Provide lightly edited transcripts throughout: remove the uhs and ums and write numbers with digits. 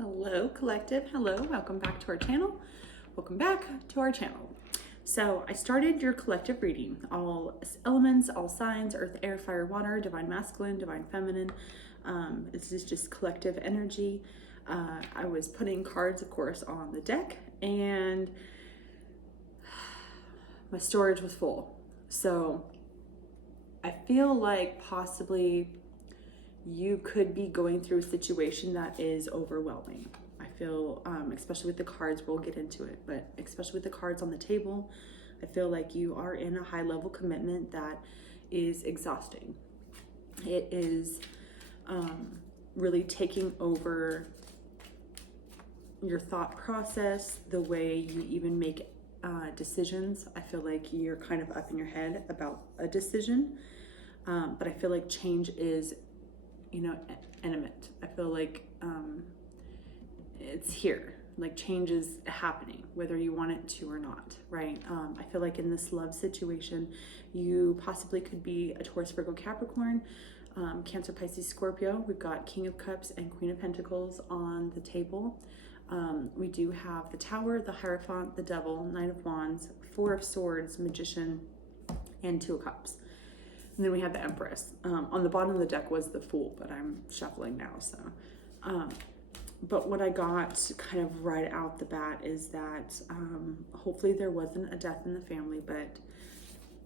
Hello, collective. Hello, welcome back to our channel. Welcome back to our channel. So I started your collective reading, all elements, all signs, earth, air, fire, water, divine masculine, divine feminine. This is just collective energy. I was putting cards, of course, on the deck, and my storage was full. So I feel like possibly you could be going through a situation that is overwhelming. I feel, especially with the cards, we'll get into it, but especially with the cards on the table, I feel like you are in a high level commitment that is exhausting. It is really taking over your thought process, the way you even make decisions. I feel like you're kind of up in your head about a decision, but I feel like change is imminent. I feel like it's here, like change is happening, whether you want it to or not, right? I feel like in this love situation, you possibly could be a Taurus, Virgo, Capricorn, Cancer, Pisces, Scorpio. We've got King of Cups and Queen of Pentacles on the table. We do have the Tower, the Hierophant, the Devil, Knight of Wands, Four of Swords, Magician, and Two of Cups. And then we have the Empress. On the bottom of the deck was the Fool, but I'm shuffling now, so. But what I got kind of right out the bat is that hopefully there wasn't a death in the family, but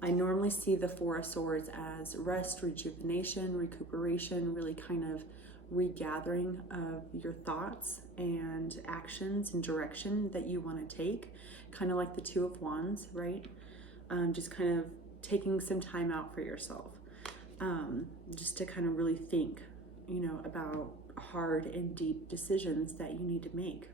I normally see the Four of Swords as rest, rejuvenation, recuperation, really kind of regathering of your thoughts and actions and direction that you want to take, kind of like the Two of Wands, right? Just kind of taking some time out for yourself, just to kind of really think, about hard and deep decisions that you need to make.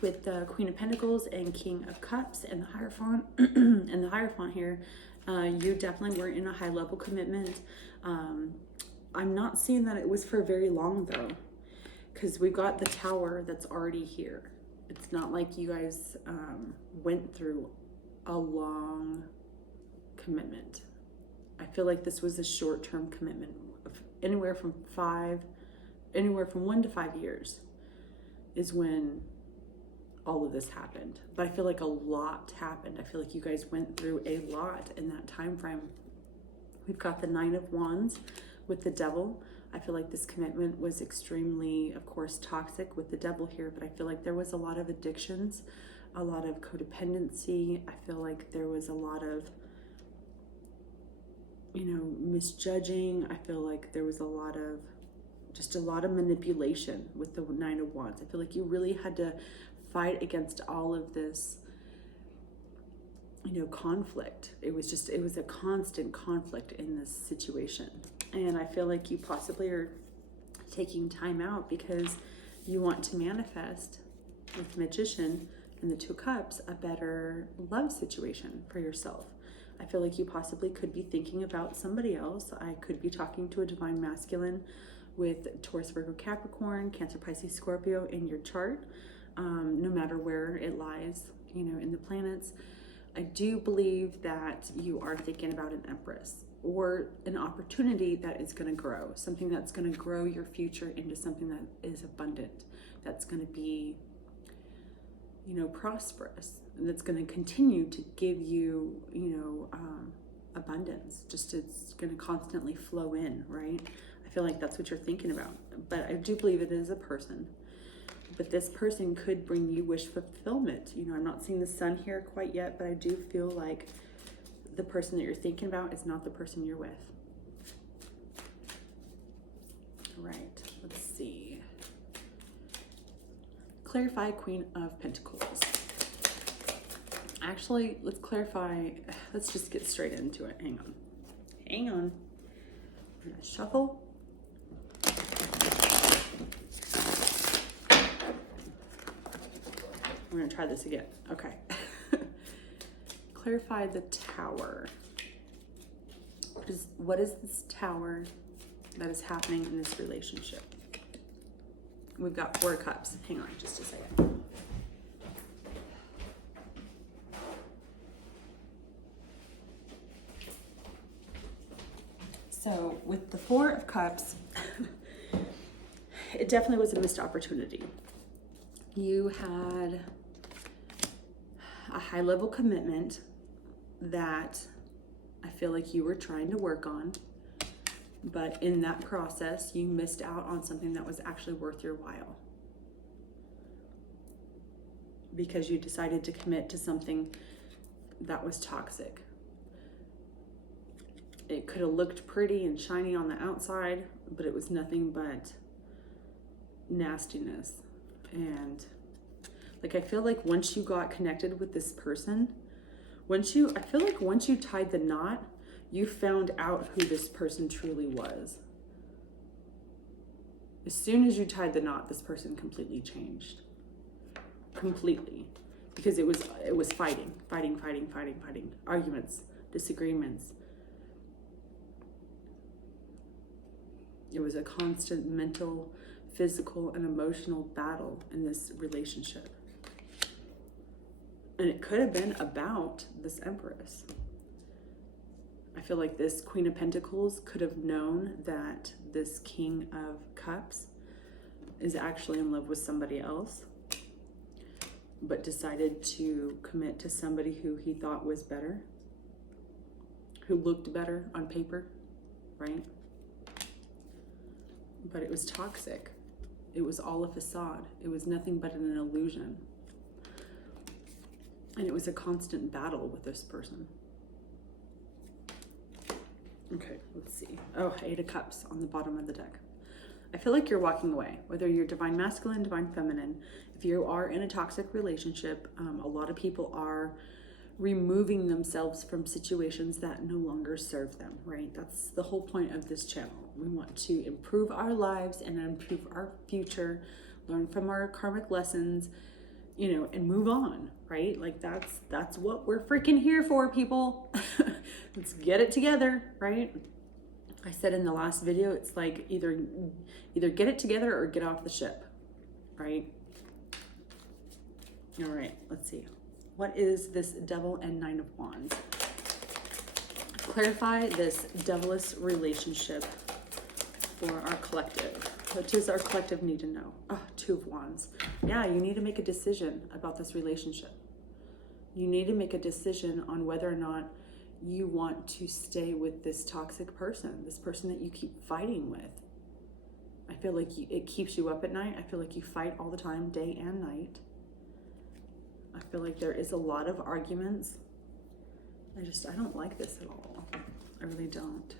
With the Queen of Pentacles and King of Cups and the Hierophant, and the Hierophant here, you definitely were in a high level commitment. I'm not seeing that it was for very long though, because we've got the Tower that's already here. It's not like you guys went through a long commitment. I feel like this was a short-term commitment of anywhere from 1 to 5 years is when all of this happened. But I feel like a lot happened. I feel like you guys went through a lot in that time frame. We've got the Nine of Wands with the Devil. I feel like this commitment was extremely, of course, toxic with the Devil here, but I feel like there was a lot of addictions, a lot of codependency. I feel like there was a lot of misjudging. I feel like there was a lot of manipulation with the Nine of Wands. I feel like you really had to fight against all of this, conflict. It was a constant conflict in this situation. And I feel like you possibly are taking time out because you want to manifest with Magician and the Two Cups a better love situation for yourself. I feel like you possibly could be thinking about somebody else. I could be talking to a divine masculine with Taurus, Virgo, Capricorn, Cancer, Pisces, Scorpio in your chart, no matter where it lies, in the planets. I do believe that you are thinking about an Empress or an opportunity that is going to grow, something that's going to grow your future into something that is abundant, that's going to be, prosperous, and that's going to continue to give you, abundance. Just it's going to constantly flow in, right? I feel like that's what you're thinking about. But I do believe it is a person. But this person could bring you wish fulfillment. I'm not seeing the Sun here quite yet, but I do feel like the person that you're thinking about is not the person you're with. Right, let's see. Clarify Queen of Pentacles. Actually, let's clarify. Let's just get straight into it. Hang on. I'm gonna shuffle. We're gonna try this again. Okay. Clarify the Tower. What is this Tower that is happening in this relationship? We've got Four of Cups. Hang on just a second. So with the Four of Cups, it definitely was a missed opportunity. You had a high level commitment that I feel like you were trying to work on, but in that process, you missed out on something that was actually worth your while, because you decided to commit to something that was toxic. It could have looked pretty and shiny on the outside, but it was nothing but nastiness. And like, I feel like once you got connected with this person, I feel like once you tied the knot, you found out who this person truly was. As soon as you tied the knot, this person completely changed. Completely. Because it was fighting. Arguments, disagreements. It was a constant mental, physical, and emotional battle in this relationship. And it could have been about this Empress. I feel like this Queen of Pentacles could have known that this King of Cups is actually in love with somebody else, but decided to commit to somebody who he thought was better, who looked better on paper, right? But it was toxic. It was all a facade. It was nothing but an illusion. And it was a constant battle with this person. Okay, let's see. Oh, Eight of Cups on the bottom of the deck. I feel like you're walking away, whether you're divine masculine, divine feminine. If you are in a toxic relationship, a lot of people are removing themselves from situations that no longer serve them, right? That's the whole point of this channel. We want to improve our lives and improve our future, learn from our karmic lessons, and move on, right? Like that's what we're freaking here for, people. Let's get it together, right? I said in the last video, it's like either get it together or get off the ship, right? All right, let's see. What is this Devil and Nine of Wands? Clarify this devilish relationship for our collective. What does our collective need to know? Oh, Two of Wands. Yeah, you need to make a decision about this relationship. You need to make a decision on whether or not you want to stay with this toxic person, this person that you keep fighting with. I feel like it keeps you up at night. I feel like you fight all the time, day and night. I feel like there is a lot of arguments. I don't like this at all. I really don't.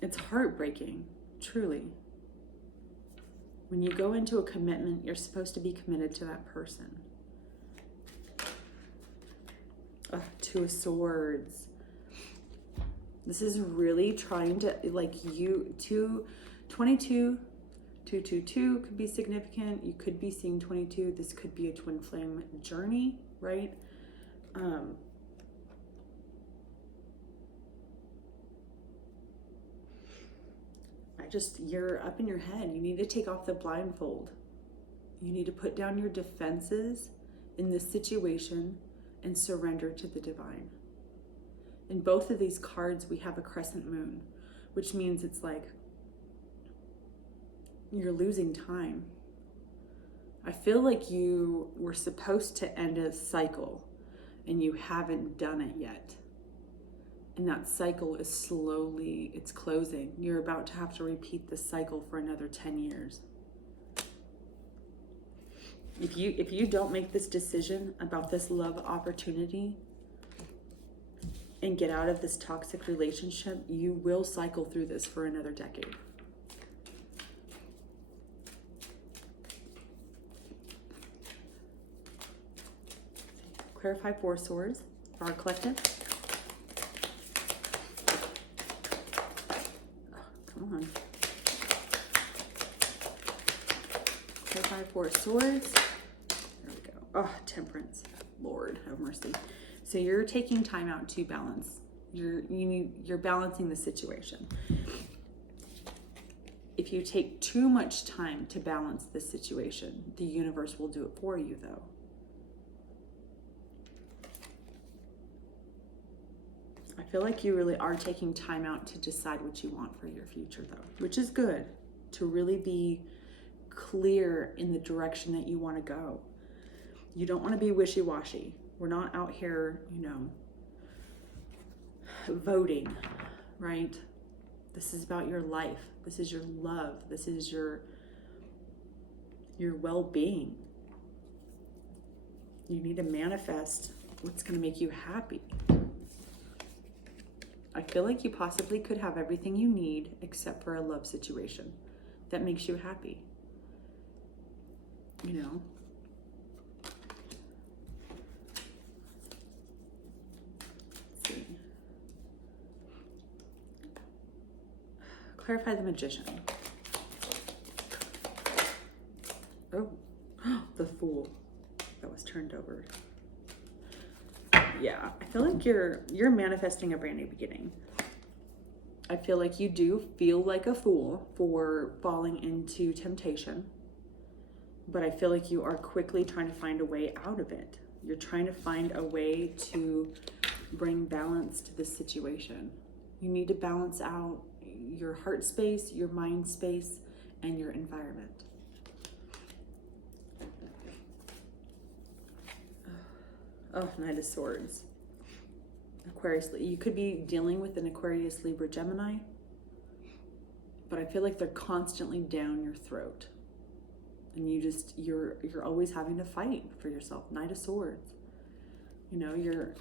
It's heartbreaking, truly. When you go into a commitment, you're supposed to be committed to that person. Two of Swords. This is really trying to, like, 22, 222 could be significant. You could be seeing 22. This could be a twin flame journey, right? You're up in your head. You need to take off the blindfold. You need to put down your defenses in this situation and surrender to the divine. In both of these cards, we have a crescent moon, which means it's like you're losing time. I feel like you were supposed to end a cycle and you haven't done it yet. And that cycle is it's closing. You're about to have to repeat this cycle for another 10 years. If you don't make this decision about this love opportunity and get out of this toxic relationship, you will cycle through this for another decade. Clarify Four of Swords for our collective. Come on. Clarify Four of Swords. There we go. Oh, Temperance. Lord have mercy. So you're taking time out to balance. You're balancing the situation. If you take too much time to balance this situation, the universe will do it for you, though. I feel like you really are taking time out to decide what you want for your future, though, which is good. to really be clear in the direction that you want to go. You don't want to be wishy-washy. We're not out here, voting, right? This is about your life. This is your love. This is your well-being. You need to manifest what's going to make you happy. I feel like you possibly could have everything you need except for a love situation that makes you happy. Let's see. Clarify the Magician. Oh, the Fool that was turned over. Yeah, I feel like you're manifesting a brand new beginning. I feel like you do feel like a fool for falling into temptation, but I feel like you are quickly trying to find a way out of it. You're trying to find a way to bring balance to this situation. You need to balance out your heart space, your mind space, and your environment. Oh, Knight of Swords. Aquarius, you could be dealing with an Aquarius, Libra, Gemini, but I feel like they're constantly down your throat. And you're always having to fight for yourself. Knight of Swords. You're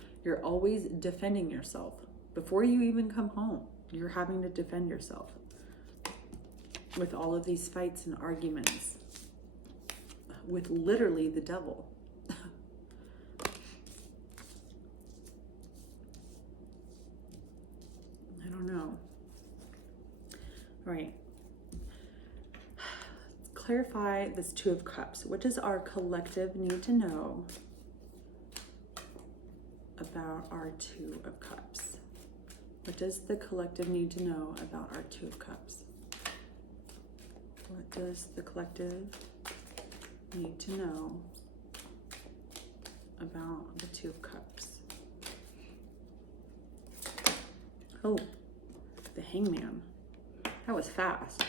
always defending yourself. Before you even come home, you're having to defend yourself with all of these fights and arguments with literally the devil. I don't know. All right. Let's clarify this Two of Cups. What does our collective need to know about our Two of Cups? What does the collective need to know about our Two of Cups? What does the collective need to know about the Two of Cups? Oh, the Hangman. That was fast.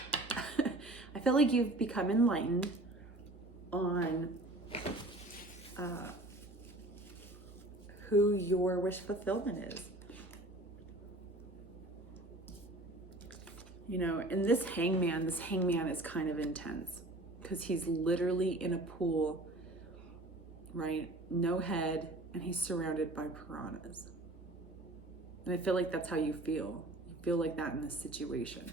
I feel like you've become enlightened on who your wish fulfillment is. And this hangman is kind of intense because he's literally in a pool, right? No head, and he's surrounded by piranhas. And I feel like that's how you feel. You feel like that in this situation.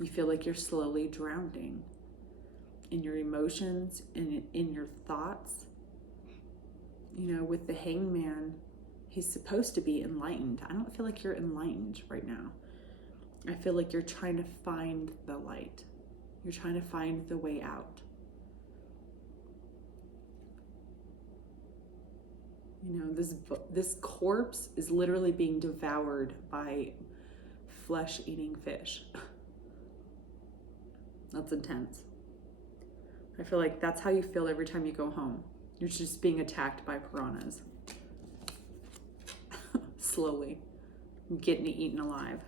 You feel like you're slowly drowning in your emotions and in your thoughts. With the hangman, he's supposed to be enlightened. I don't feel like you're enlightened right now. I feel like you're trying to find the light. You're trying to find the way out. This corpse is literally being devoured by flesh-eating fish. That's intense. I feel like that's how you feel every time you go home. You're just being attacked by piranhas. Slowly. Getting eaten alive.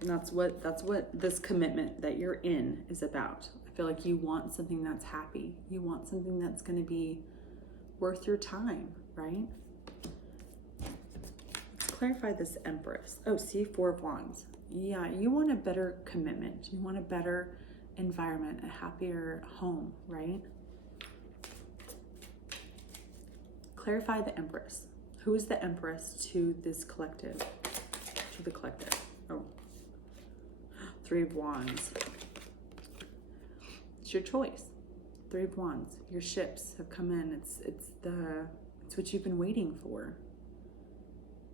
And that's what this commitment that you're in is about. I feel like you want something that's happy. You want something that's going to be worth your time, right? Let's clarify this Empress. Oh, see, Four of Wands. Yeah, you want a better commitment. You want a better environment, a happier home, right? Clarify the Empress. Who is the Empress to this collective? To the collective. Oh. Three of Wands. It's your choice. Three of Wands. Your ships have come in. It's what you've been waiting for.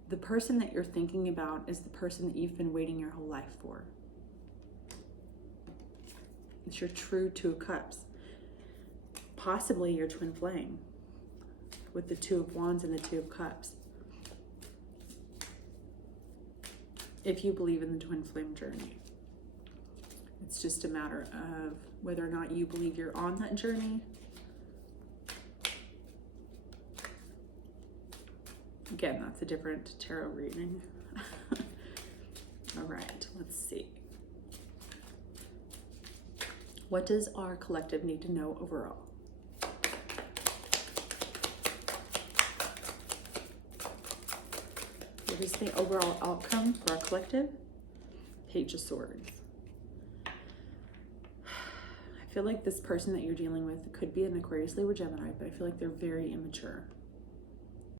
The person that you're thinking about is the person that you've been waiting your whole life for. It's your true Two of Cups. Possibly your twin flame with the Two of Wands and the Two of Cups. If you believe in the twin flame journey. It's just a matter of whether or not you believe you're on that journey. Again, that's a different tarot reading. All All right, let's see. What does our collective need to know overall? What is the overall outcome for our collective? Page of Swords. I feel like this person that you're dealing with could be an Aquarius, Libra, Gemini, but I feel like they're very immature.